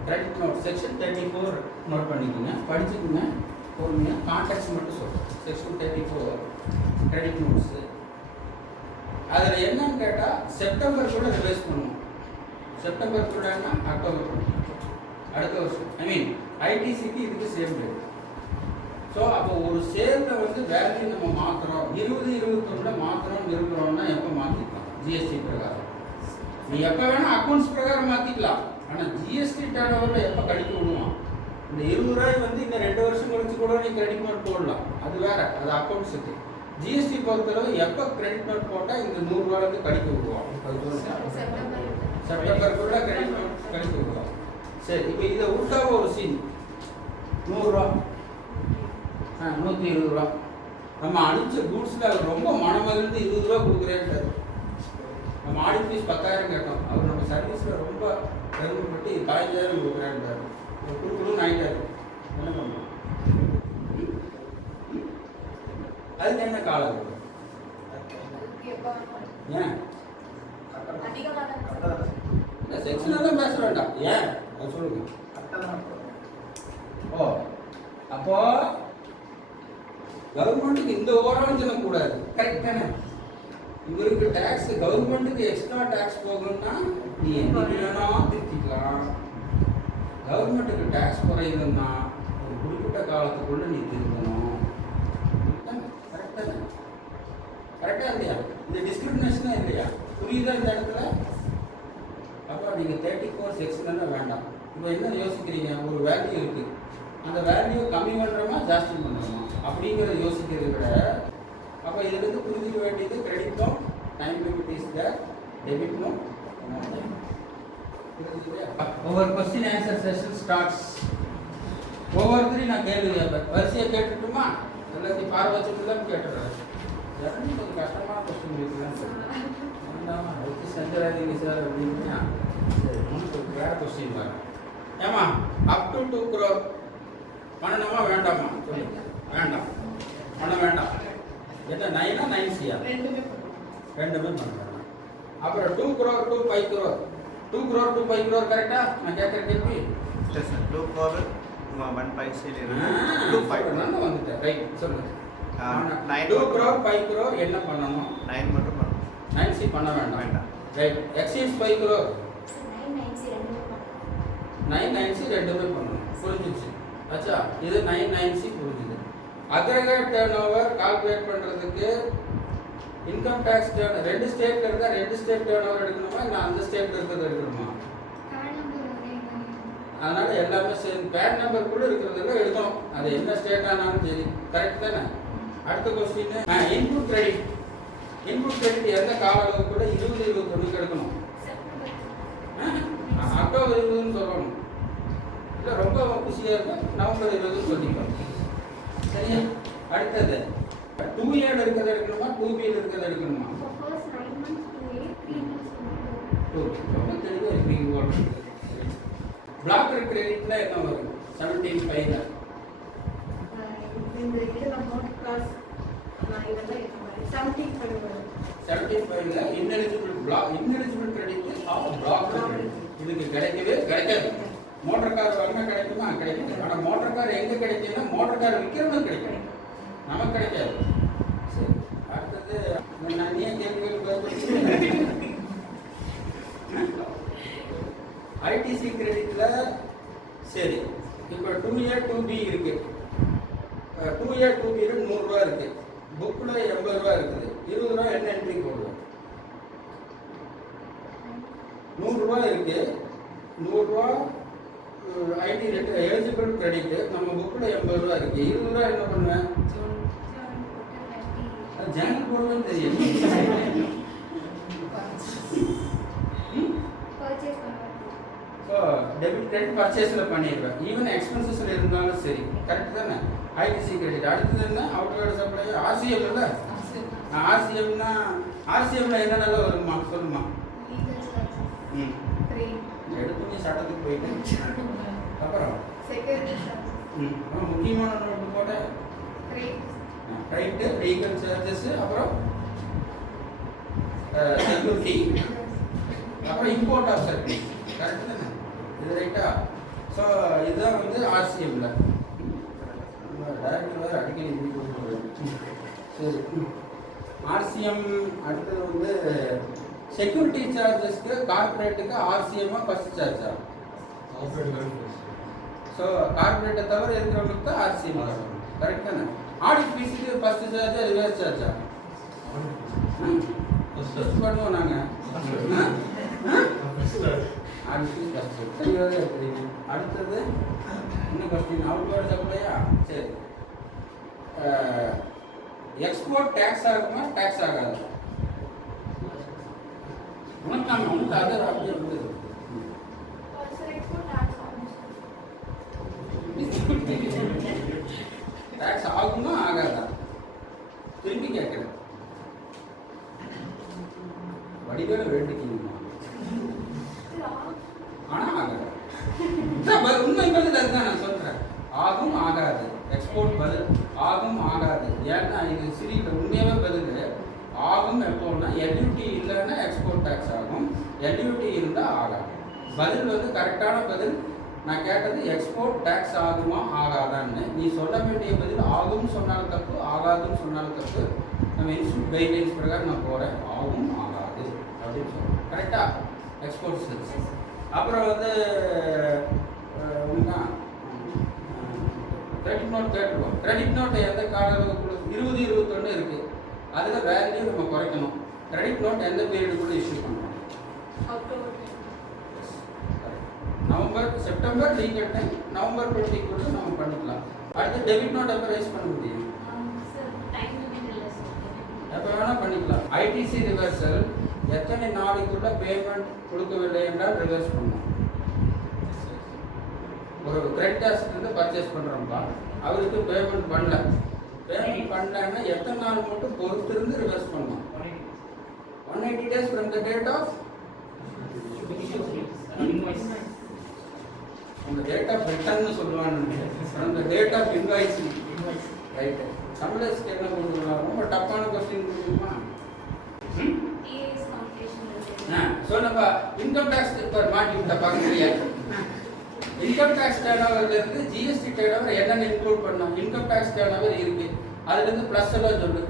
கிரெடிட் நோட் செக்ஷன் 34 நோட் பண்ணிக்கோங்க, படிச்சுக்கோங்க, பொறுமையா கான்டெக்ட் மட்டும் சொல்கிறேன். Section 34 credit notes. அதில் என்னன்னு கேட்டால் செப்டம்பர் கூட ரிவைஸ் பண்ணுவோம். செப்டம்பர் கூடன்னா அக்டோபர் அடுத்த வருஷம். ஐ மீன் ஐடிசிக்கு இதுக்கு சேம் டேட். ஸோ அப்போ ஒரு சேலில் வந்து வேல்யூ நம்ம மாற்றுறோம், 20-21 மாற்றுறோம்னு இருக்கிறோம்னா எப்போ மாற்றிக்கலாம்? ஜிஎஸ்டி பிரகாரம். நீ எப்போ வேணால் அக்கௌண்ட்ஸ் பிரகாரம் மாற்றிக்கலாம். ஆனால் ஜிஎஸ்டி டர்ன் ஓவரில் எப்போ கழிக்க விடுவான்? இந்த 20 ரூபாய் வந்து இந்த 2 வருஷம் கழிச்சு கூட நீ கிரெடிட் நோட் போடலாம், அது வேற, அது அக்கௌண்ட்ஸுக்கு. ஜிஎஸ்டி பொறுத்தளவு எப்போ கிரெடிட் நோட் போட்டால் இந்த 100 ரூபாயிலேருந்து கழிக்க விடுவான்? செப்டம்பருக்குள்ள கிரெடிட் நோட் கழிக்க விடுவான். சரி, இப்போ இதை விட்டாவ ஒரு சீன் 100 ரூபா, 120 ரூபா. நம்ம அனுப்பிச்ச கூட்ஸில் அவர் ரொம்ப மனமகிழ்ந்து 20 ரூபா கொடுக்குறேன்ட்டார். நம்ம ஆடிட் ஃபீஸ் 10,000 கேட்டோம், அவர் நம்ம சர்வீஸில் ரொம்ப பெருமைப்பட்டு 15,000 கொடுக்குறேன்ட்டார். கொடுக்கணும்னு ஆகிட்டார். என்ன பண்ணுறோம்? அதுக்கு என்ன காலம்? ஏன் செக்ஷன் எல்லாம் பேச வேண்டாம். ஏன் அது சொல்லுங்க. ஓ, அப்போ கவர்மெண்ட்டுக்கு இந்த ஓரம் கூடாது, கரெக்ட் தானே? இவருக்கு டேக்ஸ், கவர்மெண்ட்டுக்கு எக்ஸ்ட்ரா டேக்ஸ் போகணும்னா நீ என்ன வேணா திருத்திக்கலாம். கவர்மெண்ட்டுக்கு டேக்ஸ் குறையுதுன்னா ஒரு குறிப்பிட்ட காலத்துக்குள்ள நீ திருத்தணும். கரெக்ட் தானே? கரெக்டா இல்லையா? இந்த டிஸ்கிரிமினேஷனே இல்லையா? புரியுதா இந்த இடத்துல? அப்போ நீங்கள் 34 செக்ஷன் வேண்டாம். இப்போ என்ன யோசிக்கிறீங்க? ஒரு வேல்யூ இருக்குது, அந்த வேல்யூ கம்மி பண்ணுறோமா ஜாஸ்தி பண்ணுறோமா அப்படிங்கிறத யோசிக்கிறத விட, அப்போ இதுலேருந்து புரிஞ்சிக்க வேண்டியது credit note time limit is the debit note. ஒவ்வொரு கொஸ்டின் ஆன்சர் செஷன் ஸ்டார்ட்ஸ். ஒவ்வொருத்தரையும் நான் கேள்வி கேட்பேன். வரிசையை கேட்டுட்டுமா? எல்லாத்தையும் பார்வை வச்சுட்டு தான் கேட்டுறேன். கொஞ்சம் கஷ்டமான கொஸ்டின் இருக்குதான் வச்சு செஞ்சிடாதீங்க சார் அப்படின்னா. சரி, வேற கொஸ்டின் பாரு. ஏமா அப் டு 2 crore பண்ணணுமா வேண்டாமா? சொல்லுங்க. வேண்டாம், பண்ண வேண்டாம். என்ன 9 9 ரெண்டுமே பண்ண. அப்புறம் 2 crore to 5 crore 2 crore to 5 crore கரெக்டா? நான் கேட்குற கேள்வி. சரி சார், 2 crore 1 பைசா 25 நான் வந்துட்டேன். ரைட், சொல்லுங்க. 2 crore 5 crore என்ன பண்ணணும்? 9 மட்டும் பண்ணணும். 9C பண்ண வேண்டாம். ரைட், exceeds 5 crore 9C ரெண்டுமே பண்ணணும். புரிஞ்சிச்சு? ஆச்சா, இது 9C புரிஞ்சுது. அக்ரிகேட் டர்ன் ஓவர் கால்குலேட் பண்ணுறதுக்கு இன்கம் டேக்ஸ் டர்ன் 2 ஸ்டேட்ல இருந்தால் 2 ஸ்டேட் டர்ன் ஓவர் எடுக்கணுமா, இல்லை அந்த ஸ்டேட்ல இருக்கிறது எடுக்கணுமா? அதனால எல்லாமே சேர்ந்து பேட் நம்பர் கூட இருக்கிறதுல எடுக்கணும். அது என்ன ஸ்டேட் ஆனாலும் சரி. கரெக்ட் தானே? அடுத்த question, input credit. Input credit எந்த கால அளவு கூட 20-21 எடுக்கணும். அக்டோபர் 20ன்னு சொல்லணும். இல்லை ரொம்ப குஷியாக இருக்கும், நவம்பர் 20ன்னு சொல்லிக்கலாம். சரியா? அடுத்தது 2A இருக்கிறத எடுக்கணுமா, 2B இருக்கிறத எடுக்கணுமா? ரொம்ப தெளிவாக இருக்கீங்க. பிளாக் கிரெடிட்ல என்ன வரும்? 17.5 17.5 ineligible credit of block credit. இதுக்கு கிடைக்கவே கிடைக்காது. மோட்டர் கார் வாங்கினா கிடைக்குமா? கிடைக்குது. ஆனால் மோட்டர் கார் எங்கே கிடைக்குன்னா மோட்டர் கார் விற்கிறவங்க கிடைக்கும், நமக்கு கிடைக்காது. சரி, அடுத்தது நான் ஏன் கேள்வி ஐடிசி கிரெடிட்ல. சரி, இப்போ 2A 2B இருக்கு. 2A 2B 100 ரூபா இருக்கு, புக்கில் 80 ரூபா இருக்குது. 20 ரூபா என்ன என்ட்ரி போடுவோம்? 100 ரூபா இருக்கு. 100 ரூபா ஐடி ரேட் எலிஜிபிள் கிரெடிட், நம்ம புக்கில் 80 ரூபா இருக்கு. 20 ரூபா என்ன பண்ணுவேன்? அது ஜேனல் போடுவேன்னு தெரியும். ஸோ டெபிட் கிரெடிட் பர்ச்சேஸில் பண்ணிடுவேன். ஈவன் எக்ஸ்பென்சஸில் இருந்தாலும் சரி. கரெக்ட் தானே? ITC credit. அடுத்தது என்ன? Outward supply. ஆர்சிஎம் இல்லை? ஆர்சிஎம்ல என்னென்னலாம் வருமா சொல்லுமா? எடுத்து சட்டத்துக்கு போயிட்டு அப்புறம் முக்கியமான நோட்டு போட்ட ரைட்டு, வெஹிக்கிள் சார்ஜஸ், அப்புறம் செக்யூரிட்டி, அப்புறம் இம்போர்ட் ஆஃப் சர்வீஸ். கரெக்டு தானே? இது ரைட்டா? ஸோ இதுதான் வந்து ஆர்சிஎம்ல டைரக்டர் வேறு அடிக்கடி இப்படி கொடுத்துருவாரு. சரி, ஆர்சிஎம் அடுத்தது வந்து செக்யூரிட்டி சார்ஜஸ்க்கு கார்பரேட்டுக்கு ஆர்சிஎம்மாக ஃபர்ஸ்ட் சார்ஜா? ஸோ கார்பரேட்டை தவிர இருக்கிறவங்களுக்கு தான் ஆர்சிஎம் வரும். கரெக்ட் தானே? ஆடிட் ஃபீஸுக்கு ஃபர்ஸ்ட் சார்ஜா ரிவர்ஸ் சார்ஜா? ஃபர்ஸ்ட் பண்ணுவோம் நாங்கள். ஆடிட் ஃபீஸ் ஃபஸ்ட்டு தெளிவாக தெரியும். அடுத்தது இன்னும் கொஸ்டின் அவுட்வேர்ட் சப்ளையா? சரி, எக்ஸ்போர்ட் டேக்ஸ் ஆகுமா டேக்ஸ் ஆகாது? உனக்கு அது அப்படியே வந்து சார் எக்ஸ்போர்ட் டாக்ஸ் டேக்ஸ் ஆகுமா ஆகாதா? திரும்பி கேட்குறேன். வடிவேல வேண்டிக்கணுமா? ஆனால் ஆகாது. உண்மை பதில் அதுதான் நான் சொல்கிறேன். ஆகும் ஆகாது. எக்ஸ்போர்ட் பதில் ஆகும் ஆகாது. ஏன்னா இது சிறிய உண்மையாகவே பதில் ஆகும். எப்போன்னா எல்யூடி இல்லைன்னா எக்ஸ்போர்ட் டேக்ஸ் ஆகும், எல்யூடி இருந்தால் ஆகாது. பதில் வந்து கரெக்டான பதில். நான் கேட்டது எக்ஸ்போர்ட் டேக்ஸ் ஆகுமா ஆகாதான்னு. நீ சொல்ல வேண்டிய பதில் ஆகும்னு சொன்னாலும் தப்பு, ஆகாதுன்னு சொன்னாலும் தப்பு. நம்ம இன்ஸ்டியூட் கைட்லைன்ஸ் பிரகாரம் நான் போகிறேன். ஆகும் ஆகாது அப்படின்னு சொல்கிறேன். கரெக்டா? Export sales. அப்புறம் வந்து கிரெடிட் நோட் கேட்டுருவோம். கிரெடிட் நோட்டை எந்த கால அளவுக்குள்ள 2021 இருக்குது. அதில் வேல்யூ நம்ம குறைக்கணும். கிரெடிட் நோட் எந்த பீரியடுக்குள்ளே இஷ்யூ பண்ணுறோம்? November September legal time November 20க்குள்ள நம்ம பண்ணிக்கலாம். அடுத்து டெபிட் நோட் எப்போ ரைஸ் பண்ண முடியும்? எப்போ வேணால் பண்ணிக்கலாம். ஐடிசி ரிவர்சல் எத்தனை நாளைக்குள்ள பேமெண்ட் கொடுக்கவில்லை என்றால் ரிவர்ஸ் பண்ணணும். ஒரு கிரெடிட் ஆசிட் பர்ச்சேஸ் பண்ணுறோம்ப்பா, அவருக்கு பேமெண்ட் பண்ணல. பேமெண்ட் பண்ணலன்னா எத்தனை நாள் மட்டும் பொறுத்து இருந்து ரிவர்ஸ் பண்ணணும்? 180 days from the date of அந்த டேட் ஆஃப் ரிட்டர்ன்னு சொல்லுவாங்க. From the date of invoicing. Right. தமிழர்ஸ்க்கு என்ன கொடுக்குறாங்க? ரொம்ப டஃப்பான கொஸ்டின் கொடுக்குமா? ஸோ நம்ம இன்கம் டேக்ஸ் இப்போ மாட்டி விட்ட பார்க்கலையா? இன்கம் டேக்ஸ் டேர்ன் ஓவர்லேருந்து ஜிஎஸ்டி டேர்ன் ஓவர் என்னென்ன இன்க்ளூட் பண்ணோம்? இன்கம் டேக்ஸ் டேர்ன் ஓவர் இருக்கு. அதுலேருந்து ப்ளஸ் எல்லாம் சொல்லு.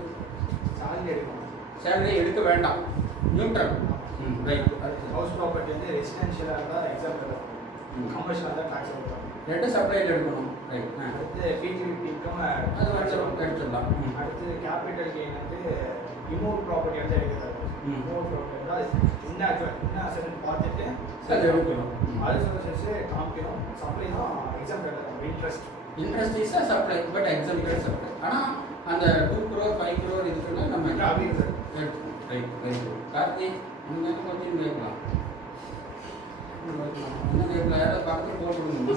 சேலரி எடுக்க வேண்டாம், நியூட்ரல். ரைட். ஹவுஸ் ப்ராப்பர்ட்டி வந்து ரெசிடென்ஷியலாக இருந்தால் எக்ஸாம்பிள், கமர்ஷியலாக தான் டாக்ஸ் எடுக்கணும். ரெண்டு சப்ளைட் எடுக்கணும். ரைட். அடுத்து பிஜிபி இன்கம் அது எடுத்துடலாம். அடுத்து கேபிட்டல் கெயின் வந்து ரிமூவ் ப்ராப்பர்ட்டி வந்து எடுக்கிறது. ரிமூவ் ப்ராப்பர்ட்டி தான் இன்னும் அசட் பார்த்துட்டு அது எடுக்கணும். அது சொல்ல காமிக்கணும். சப்ளை தான் example interest. Interest is a supply but example supply. ஆனால் அந்த 2 crore 5 crore இதுக்குன்னா நம்ம எடுக்கணும். ரைட். Very good. கார்த்திக் நீங்கள் கொஞ்சம் கேட்கலாம். என்ன கேட்கலாம்? யாராவது பக்கத்தில் போட்டுருங்க.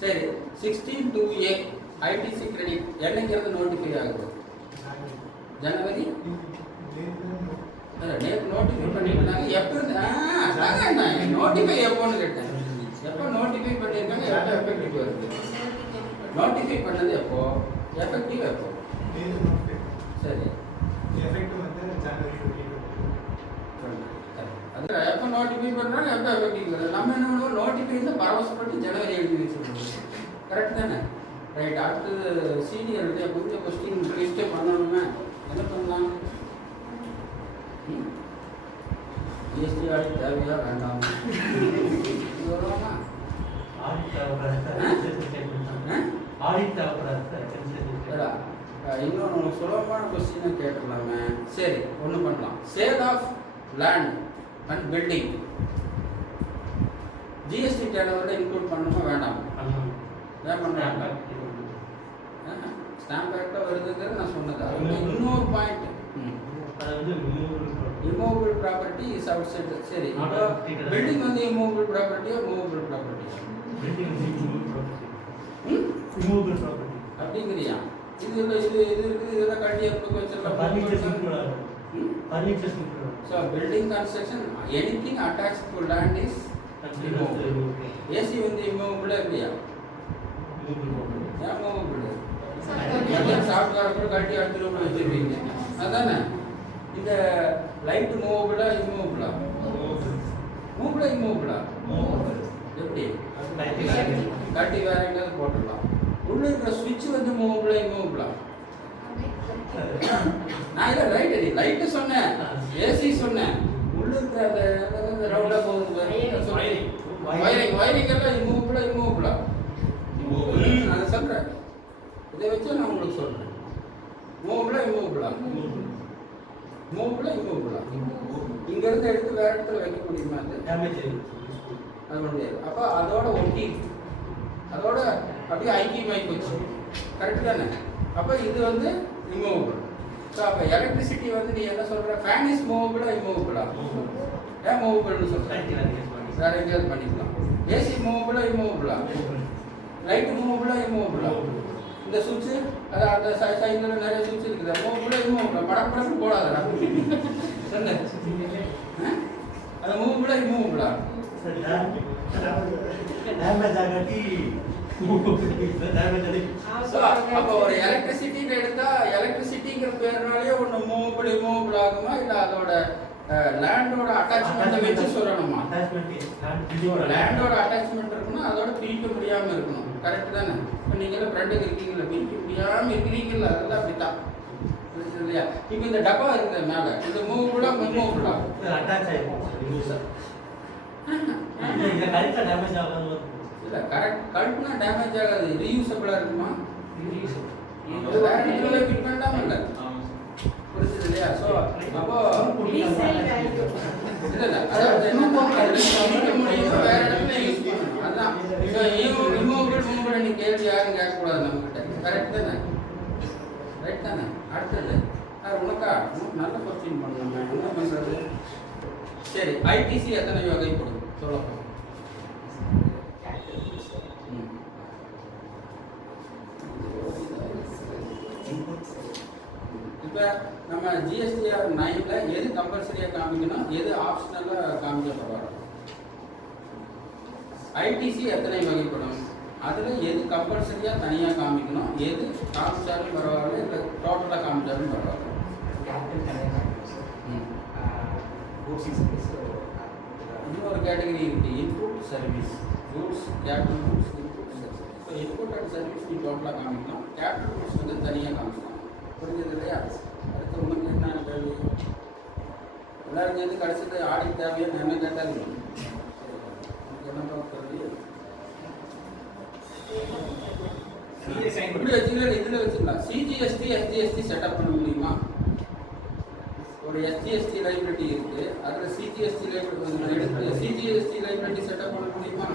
சரி, 16(2)A ஐடிசி கிரெடிட் என்னைக்கு நோட்டிஃபை ஆகுது? ஜனவரி. நேற்று நோட்டிஃபை பண்ணிருக்காங்க. எப்போ நோட்டிஃபை எப்போன்னு கேட்டேன். எப்போ நோட்டிஃபை பண்ணியிருக்காங்க, எப்போ எஃபெக்டிவ் வருது? நோட்டிஃபை பண்ணது எப்போ, எஃபெக்டிவ் எப்போ? சரி, எஃபெக்டிவ் வந்து ஜனவரி 2020. அது எப்போ நோட்டிஃபை பண்ணுறாங்க, எப்போ எஃபெக்டிவ் வருது? நம்ம என்ன பண்ணுவோம்? நோட்டிஃபை பரவசப்பட்டு ஜனவரி எழுதி வச்சுருக்கோம். கரெக்ட் தானே? ரைட். அடுத்தது சீனியர்கிட்ட கொஞ்சம் கொஸ்டின் லிஸ்ட்டே பண்ணணுமே. என்ன பண்ணலாம்? ஜிஎஸ்டி ஆடிட் தேவையா வேண்டாம்? வருவாங்க. இன்னொன்று சுலபமான கொஸ்டினை கேட்டுடலாமே. சரி, ஒன்று பண்ணலாம். Sale of land and building GST டேர்னோவரில் இன்க்ளூட் பண்ணணுமா வேண்டாம்? ஏன் பண்ணுறாங்க? ஸ்டாம்ப் ஆக்டாக வருதுங்கிறது நான் சொன்னது. இன்னொரு point, immovable property is out side. சரி, பில்டிங் வந்து இம்மூவபிள் ப்ராப்பர்ட்டியோ மூவபிள் ப்ராப்பர்ட்டியோ? அப்படிங்கிறியா? இது இல்லை, இது இருக்குது, இதெல்லாம் கட்டி எடுத்து வச்சிடலாம். So building construction anything attach to land is AC வந்து இம்மூவபிளாக இல்லையா? ஏன் மூவபிள்? சாஃப்ட்வேர் கூட கட்டி அடுத்த ரூமில் வச்சுருவீங்க, அதானே? இந்த லைட் மூவபிளா இம்மூவபிளா? மூவ்பிளா இம்மூவ்பிளா எப்படி கட்டி வேற எங்கேயாவது போட்டுடலாம். உள்ள இருக்கிற சுவிட்ச் வந்து மூவ்பிளா இம்மூவ்பிளா? நான் இல்லை லைட்டு சொன்னேன், ஏசி சொன்னேன். உள்ள இருக்கிற அந்த ரவுண்டாக போகுது வயரிங் எல்லாம் இம்மூவ்பிளா? அதை சொல்கிறேன். இதை வச்சு நான் உங்களுக்கு சொல்கிறேன். மூவ்பிளா இம்மூவ்பிளா? இங்கேருந்து எடுத்து வேற இடத்துல வைக்க முடியுமா? அது முடியாது. அப்போ அதோட ஒட்டி அதோட அப்படியே ஐக்கியமாகி போச்சு. கரெக்டு தானே? அப்போ இது வந்து ரிமூவபிள். ஸோ அப்போ எலக்ட்ரிசிட்டி வந்து நீ என்ன சொல்கிற? ஃபேன் இஸ் மூவபிளா இம்மூவபிளா? ஏன் மூவபிள்னு சொல்கிறேன்? வேற எங்கேயாவது பண்ணிக்கலாம். ஏசி மூவபிளா இம்மூவபிளா? லைட்டு மூவபிளா இம்மூவபிளா? இந்த சுவிட்சு அது அந்த சைக்கிளில் நிறைய சுவிட்ச் இருக்குது. மூவபிளா இம்மூவபிளா? படப்படப்பு போடாதடா சொன்னேன். அது மூவபிளா இம்மூவபிளா? அப்போ ஒரு எலக்ட்ரிசிட்டின்னு எடுத்தா எலக்ட்ரிசிட்டிங்கிற பேருனாலே ஒன்று மூவபிள் இம்மூவபிள் ஆகுமா? இல்லை அதோட லேண்டோட அட்டாச்மெண்ட்டை வச்சு சொல்லணுமா? லேண்டோட அட்டாச்மெண்ட் இருக்கணும், அதோட பிரிக்க முடியாமல் இருக்கணும். கரெக்டு தானே? இப்போ நீங்களும் ஃப்ரெண்டுக்கு இருக்கீங்களா, பிரிக்க முடியாமல் இருக்கிறீங்களா? அதெல்லாம் அப்படித்தான் இல்லையா? இப்போ இந்த டப்பா இருக்குது மேலே, இந்த மூவபிளா இம்மூவபிளா? இல்லை கரெக்ட் கல்ட்னா டேமேஜ் ஆகாது. ரீயூசபிளாக இருக்குமா? வேற இடத்துல ஃபிட் பண்ணாமல் இல்லை. புரிஞ்சுது இல்லையா? ஸோ அப்போ இல்லை அதாவது முடியும் வேற இடத்துல யூஸ் பண்ணணும். அதுதான் இம்மூவபிள் நீ கேள்வி யாரும் கேட்கக்கூடாது நம்மகிட்ட. கரெக்ட் தானே? ரைட் தானே? அடுத்தது அது உனக்கா நல்ல கொஸ்டின் பண்ணணும். என்ன பண்ணுறது? சரி, ஐடிசி எத்தனை வகைப்படும் சொல்லப்போம்? இப்போ நம்ம ஜிஎஸ்டிஆர் 9ல எது கம்பல்சரியாக காமிக்கணும், எது ஆப்ஷனலாக காமிக்கப்படுவாங்க? ஐடிசி எத்தனை வகைப்படும்? அதில் எது கம்பல்சரியாக தனியாக காமிக்கணும், எது காமிச்சாலும் பரவாயில்ல, இல்லை டோட்டலாக காமிச்சாலும் பரவாயில்ல? இன்னொரு கேட்டகரி இருக்குது, input service. Goods, capital goods, input service. இப்போ இன்புட் அண்ட் சர்வீஸ் நீ டோட்டலாக காமிக்கணும், கேபிட்டல் கூட்ஸ் வந்து தனியாக காமிக்கணும். புரிஞ்சது இல்லையா? அடுத்து உனக்கு என்ன கேள்வி? எல்லாரும் சேர்ந்து கடைசியில் ஆடிட் தேவையான என்ன கேட்டாங்க? என்ன கேள்வி? இப்படி வச்சுக்கலாம், இதில் வச்சுக்கலாம். சிஜிஎஸ்டி எஸ்ஜிஎஸ்டி செட்டப் பண்ண முடியுமா? ஒரு எஸ்ஜிஎஸ்டி லைப்ரரி இருக்குது, அதில் சிஜிஎஸ்டி லைப்ரரி எடுத்து சிஜிஎஸ்டி லைப்ரரி செட்டப் பண்ண முடியுமா?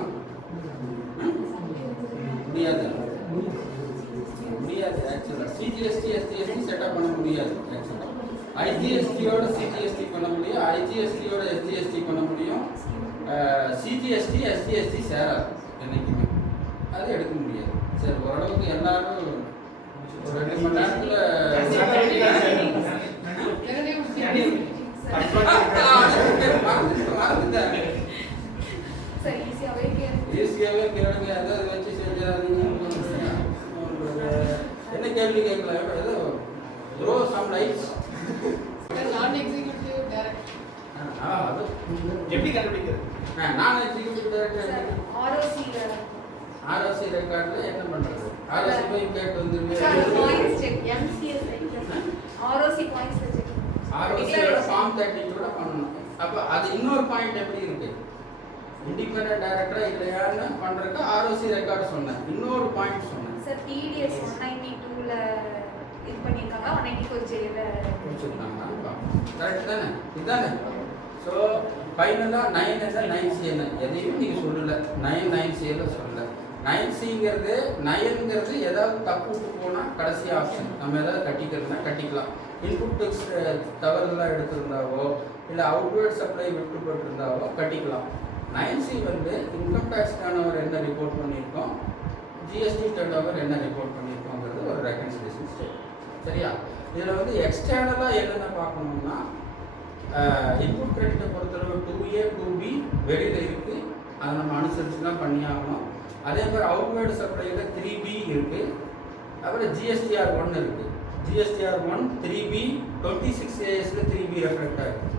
முடியாது. ஆக்சுவலாக சிஜிஎஸ்டி எஸ்ஜிஎஸ்டி செட்டப் பண்ண முடியாது. ஆக்சுவலாக ஐஜிஎஸ்டியோட சிஜிஎஸ்டி பண்ண முடியும், ஐஜிஎஸ்டியோட எஸ்ஜிஎஸ்டி பண்ண முடியும். சிஜிஎஸ்டி எஸ்ஜிஎஸ்டி சேராது என்றைக்குமே, அது எடுக்க முடியாது. சரி, ஓரளவுக்கு எல்லாரும் ஒரு 2 மணி நேரத்தில் ஈஸியாகவே கேளுங்க. எதாவது வச்சு செஞ்சாதீங்க. என்ன கேள்வி கேட்கலாம்? ஏதோ த்ரோ சம் லைட்ஸ். நான் எக்ஸிக்யூட்டிவ் டைரக்டர். அது எப்படி கண்டுபிடிக்கிறது? நான் எக்ஸிக்யூட்டிவ் டைரக்டர். ஆர்ஓசி ரெக்கார்டில் என்ன பண்ணுறது? ஆர்ஓசி போய் கேட்டு வந்துருக்கு. ஆர்ஓசியோட ஃபார்ம் 32 பண்ணணும். அப்போ அது இன்னொரு பாயிண்ட் எப்படி இருக்கு? இண்டிபெண்டன்ட் டைரக்டரா இல்லையான்னு பண்றதுக்கு ஆர்ஓசி ரெக்கார்டு சொன்னேன். இன்னொரு பாயிண்ட் சொன்னேன் சார், டிடிஎஸ் 192ல இது பண்ணிருக்காங்க, 194 ஜேல முடிச்சிருக்காங்க. கரெக்ட் தானே? இதுதானே? ஸோ ஃபைனலாக 9 என்ன 9C என்ன எதையும் நீங்கள் சொல்லலை. 9C சொல்லலை. 9Cங்கிறது 9ங்கிறது ஏதாவது தப்பு விட்டு போனால் கடைசி ஆப்ஷன். நம்ம ஏதாவது கட்டிக்கிறதுனா கட்டிக்கலாம். இன்புட் டெக்ஸ் தவறுதலாக எடுத்திருந்தாவோ இல்லை அவுட்வேர்ட் சப்ளை விட்டு போட்டிருந்தாவோ கட்டிக்கலாம். 9C வந்து இன்கம் டேக்ஸ் டர்ன் என்ன ரிப்போர்ட் பண்ணியிருக்கோம், ஜிஎஸ்டி டர்ன் என்ன ரிப்போர்ட் பண்ணியிருக்கோங்கிறது ஒரு ரெக்கன்சிலேஷன் ஸ்டேட். சரியா? இதில் வந்து எக்ஸ்டர்னலாக என்னென்ன பார்க்கணும்னா, இன்புட் கிரெடிட்டை பொறுத்தளவு 2A 2B வெளியில் இருக்குது, அதை நம்ம அனுசரித்து தான் பண்ணி ஆகணும். அதே மாதிரி அவுட்வேர்டு சப்ளையில் 3B இருக்குது. அப்புறம் GSTR 1 இருக்குது. GSTR 1 3B 26ASல 3B ரெஃப்ளெக்ட் ஆகிருக்கு.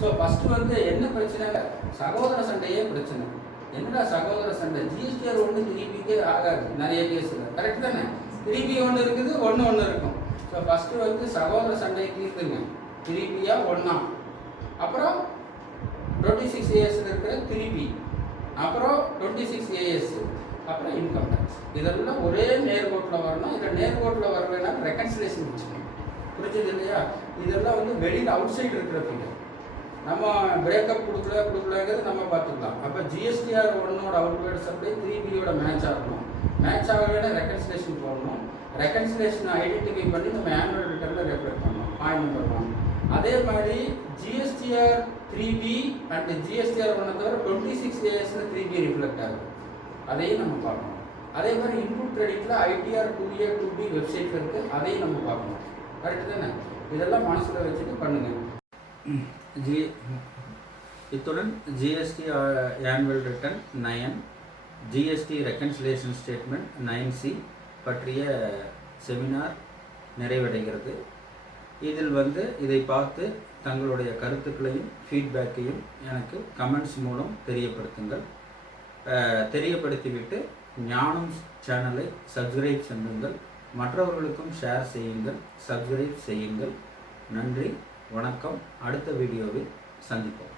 ஸோ ஃபஸ்ட்டு வந்து என்ன பிரச்சனை, சகோதர சண்டையே பிரச்சனை. என்னடா சகோதர சண்டை, ஜிஎஸ்டிஆர் ஒன்று 3Bக்கே ஆகாது நிறைய கேஸில், கரெக்ட் தானே? 3B ஒன்று இருக்குது, ஒன்று இருக்கும். ஸோ ஃபஸ்ட்டு வந்து சகோதர சண்டையை தீர்த்துங்க, 3Bயா 1ஆ, அப்புறம் 26AS இருக்கிற 3B, அப்புறம் 26AS, அப்புறம் இன்கம் டேக்ஸ். இதெல்லாம் ஒரே நேர்கோட்டில் வரணும். இதில் நேர்கோட்டில் வரலைன்னா ரெக்கன்சிலேஷன் வச்சுக்கணும். புரிஞ்சது இல்லையா? இதெல்லாம் வந்து வெளியில் அவுட் சைடு இருக்கிற ஃபிகர். நம்ம பிரேக்கப் கொடுக்கலங்கிறது நம்ம பார்த்துக்கலாம். அப்போ ஜிஎஸ்டிஆர் 1ஓட அவுட்வேர்ட் சப்ளை 3Bயோட மேட்ச் ஆகணும். மேட்ச் ஆகலைன்னா ரெக்கன்சிலேஷன் போடணும். ரெக்கன்சிலேஷனை ஐடென்டிஃபை பண்ணி நம்ம ஆனுவல் ரிட்டர்னில் ரெஃப்ளெக்ட் பண்ணணும். Point number 1. அதே மாதிரி ஜிஎஸ்டிஆர் 3B அண்ட் ஜிஎஸ்டிஆர் 1 தவிர 26AS 3B ரிஃப்ளெக்ட் ஆகுது. அதையும் நம்ம பார்க்கணும். அதே மாதிரி இன்புட் கிரெடிட்டில் ITR 2A 2B வெப்சைட்டில் இருக்குது, அதையும் நம்ம பார்க்கணும். கரெக்டு தானே? இதெல்லாம் மனசில் வச்சுட்டு பண்ணுங்கள். இத்துடன் GST annual return 9, GST reconciliation statement 9C பற்றிய செமினார் நிறைவடைகிறது. இதில் வந்து இதை பார்த்து தங்களுடைய கருத்துக்களையும் ஃபீட்பேக்கையும் எனக்கு கமெண்ட்ஸ் மூலம் தெரியப்படுத்துங்கள். தெரியப்படுத்திவிட்டு ஞானம் சேனலை சப்ஸ்கிரைப் செய்யுங்கள், மற்றவர்களுக்கும் ஷேர் செய்யுங்கள், சப்ஸ்கிரைப் செய்யுங்கள். நன்றி, வணக்கம். அடுத்த வீடியோவில் சந்திப்போம்.